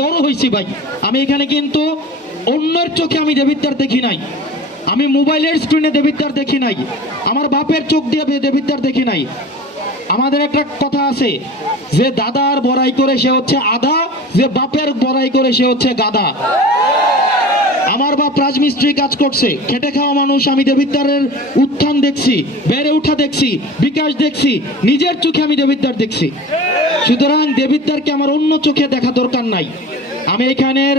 বড় হয়েছি ভাই। আমি এখানে কিন্তু অন্যের চোখে আমি দেবিদ্বার দেখি নাই। আমি মোবাইলের স্ক্রিনে দেবিদ্বার দেখি নাই। আমার বাপের চোখ দিয়ে দেবিদ্বার দেখি নাই। আমাদের একটা কথা আছে, যে দাদার বড়াই করে সে হচ্ছে আধা যে বাপের বড়াই করে সে হচ্ছে গাদা। আমার বাপ রাজমিস্ত্রি কাজ করছে, খেটে খাওয়া মানুষ, আমি দেবিদ্বারের উত্থান দেখছি, বেড়ে ওঠা দেখছি, বিকাশ দেখছি, নিজের চোখে আমি দেবিদ্বার দেখছি। সুতরাং দেবিদ্বারকে আমার অন্য চোখে দেখা দরকার নাই। আমি এখানের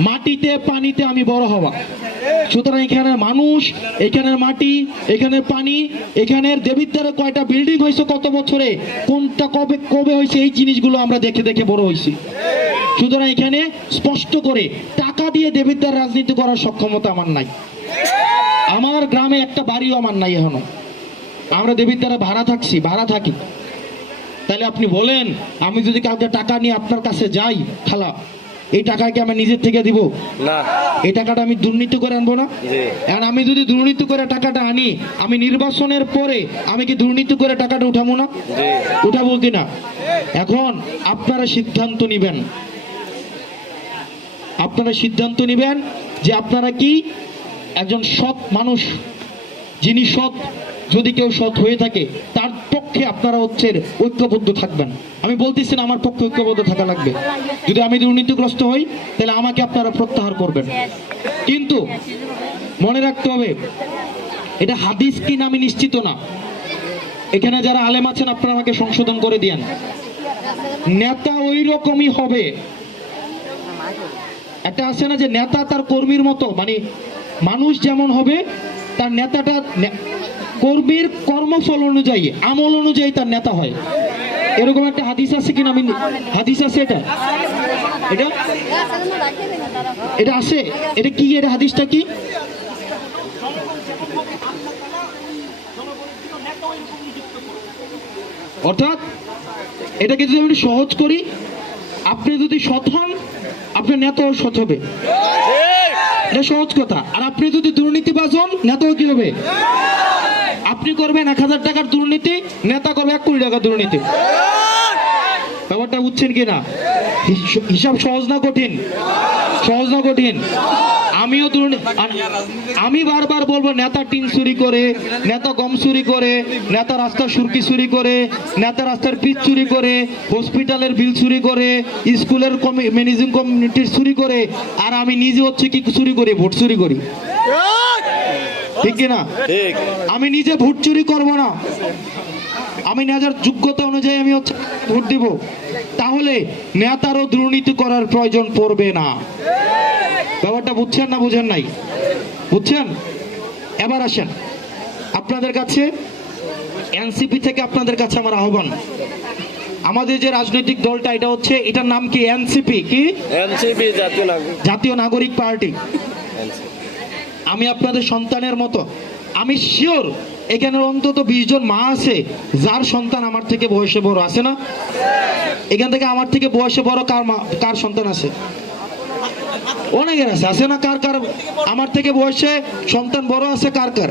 মাটিতে, পানিতে আমি বড় হওয়া সুতরাং এখানের মানুষ, এখানের মাটি, এখানের পানি, এখানের দেবিদ্বারে কয়টা বিল্ডিং হয়েছে কত বছরে, কোনটা কবে কবে হয়েছে, এই জিনিসগুলো আমরা দেখে দেখে বড় হয়েছি। সুতরাং এখানে স্পষ্ট করে টাকা দিয়ে দেবিদ্বার রাজনীতি করার সক্ষমতা আমার নাই। আমার গ্রামে একটা বাড়িও আমার নাই এখনও। আমরা দেবিদ্বারা ভাড়া থাকছি, ভাড়া থাকি। তাহলে আপনি বলেন আমি যদি কালকে টাকা নিয়ে আপনার কাছে যাই খালা এই টাকা কি আমি নিজের থেকে দিব? না। এই টাকাটা আমি দুর্নীতি করে আনব না? এখন আমি যদি দুর্নীতি করে টাকাটা আনি আমি নির্বাচনের পরে আমি কি দুর্নীতি করে টাকাটা উঠাবো না? উঠাবো কিনা? এখন আপনারা সিদ্ধান্ত নিবেন। আপনারা সিদ্ধান্ত নিবেন যে আপনারা কি একজন সৎ মানুষ যিনি সৎ যদি কেউ সৎ হয়ে থাকে তার পক্ষে আপনারা হচ্ছে ঐক্যবদ্ধ থাকবেন। আমি বলতেছি না আমার পক্ষে ঐক্যবদ্ধ থাকা লাগবে। যদি আমি দুর্নীতিগ্রস্ত হই, তাহলে আমাকে আপনারা প্রত্যাহার করবেন। কিন্তু মনে রাখতে হবে, এটা হাদিস কিনা আমি নিশ্চিত না। এখানে যারা আলেম আছেন, আপনারা আমাকে সংশোধন করে দিয়েন। নেতা ওই রকমই হবে। একটা আছে না যে, নেতা তার কর্মীর মতো মানে মানুষ যেমন হবে, তার নেতাটা কর্মীর কর্মফল অনুযায়ী, আমল অনুযায়ী তার নেতা হয়। এরকম একটা হাদিস আছে কিনা? আমি হাদিস আছে এটা? এটা? এটা আছে? এটা কি? এটা হাদিসটা কি? অর্থাৎ, এটাকে যদি আমি সহজ করি, আপনি যদি সৎ হন, আপনার নেতাও সৎ হবে। এটা সহজ কথা। আর আপনি যদি দুর্নীতিবাজ হন, নেতাও কি হবে? আপনি করবেন এক হাজার টাকার দুর্নীতি, নেতা করবে এক কোটি টাকার দুর্নীতি। ব্যাপারটা বুঝছেন কি না হিস- হিসাব সহজ না কঠিন? সহজ না কঠিন? আমিও আমি বারবার বলব, নেতা টিন চুরি করে, নেতা গম চুরি করে, নেতা রাস্তার সুরকি চুরি করে, নেতা রাস্তার পিচ চুরি করে, হসপিটালের বিল চুরি করে, স্কুলের ম্যানেজিং কমিটির চুরি করে, আর আমি নিজে হচ্ছে কি চুরি করি, ভোট চুরি করি। ঠিক কিনা? ঠিক। আমি নিজে ভোট চুরি করব না। আমি নিজের যোগ্যতা অনুযায়ী আমি হচ্ছে ভোট দিব। তাহলে নেতারও দুর্নীতি করার প্রয়োজন পড়বে না। ব্যাপারটা বুঝছেন না বুঝেন নাই? বুঝছেন? এবার আসেন। আপনাদের কাছে এনসিপি থেকে আপনাদের কাছে আমার আহ্বান। আমাদের যে রাজনৈতিক দলটা এটা হচ্ছে এটার নাম কি? এনসিপি কি? জাতীয় নাগরিক পার্টি। আমি আপনাদের সন্তানের মতো। আমি শিওর এখানে অন্তত বিশ জন মা আছে, যার সন্তান আমার থেকে বয়সে বড়, আছে না? এখান থেকে আমার থেকে বয়সে বড় কার মা, কার সন্তান আছে? অনেকের আছে আছে না? কার কার আমার থেকে বয়সে সন্তান বড় আছে, কার কার?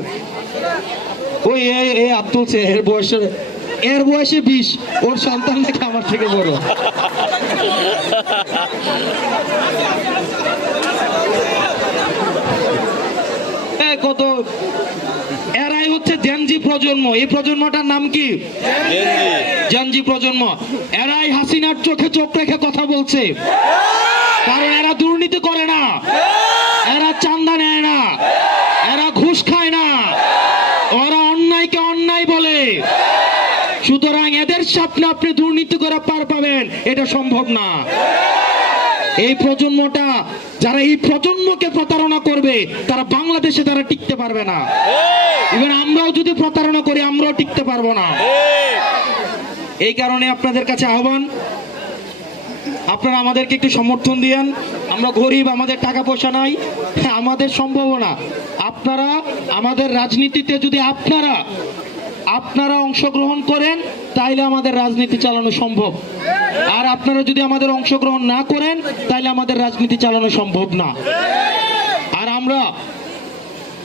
ওই হাত তুলছে এর বয়সে এর বয়সে বিশ, ওর সন্তান থেকে আমার থেকে বড় এ কত এরাই হচ্ছে জেনজি প্রজন্ম। এই প্রজন্মটার নাম কি? জেনজি প্রজন্ম। এরাই হাসিনার চোখে চোখ রেখে কথা বলছে। কারণ এরা দুর্নীতি করে না। এরা চান্দা নেয় না। এরা ঘুষ খায় না। ওরা অন্যায়কে অন্যায় বলে। সুতরাং এদের সামনে আপনি দুর্নীতি করে পার পাবেন। এটা সম্ভব না। এই প্রজন্মটা, যারা এই প্রজন্মকে প্রতারণা করবে, তারা বাংলাদেশে তারা টিকতে পারবে না। ইভেন আমরাও যদি প্রতারণা করি, আমরাও টিকতে পারব না। এই কারণে আপনাদের কাছে আহ্বান, আপনারা আমাদেরকে একটু সমর্থন দিয়েন। আমরা গরিব, আমাদের টাকা পয়সা নাই, আমাদের সম্ভাবনা। আপনারা আমাদের রাজনীতিতে যদি আপনারা আপনারা অংশগ্রহণ করেন, তাইলে আমাদের রাজনীতি চালানো সম্ভব। আর আপনারা যদি আমাদের অংশগ্রহণ না করেন, তাইলে আমাদের রাজনীতি চালানো সম্ভব না। আর আমরা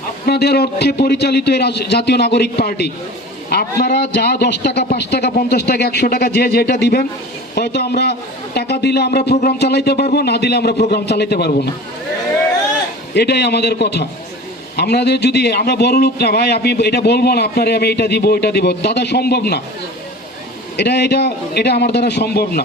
আপনাদের অর্থে পরিচালিত এই জাতীয় নাগরিক পার্টি। আপনারা যা দশ টাকা, পাঁচ টাকা, পঞ্চাশ টাকা, একশো টাকা যে যেটা দিবেন, হয়তো আমরা টাকা দিলে আমরা প্রোগ্রাম চালাইতে পারব, না দিলে আমরা প্রোগ্রাম চালাইতে পারব না। এটাই আমাদের কথা। আমাদের যদি, আমরা বড় লোক না, ভাই, আমি এটা বলব না, আপনারে আমি এটা দিব এটা দিব। দাদা, সম্ভব না। এটা এটা এটা আমার দ্বারা সম্ভব না।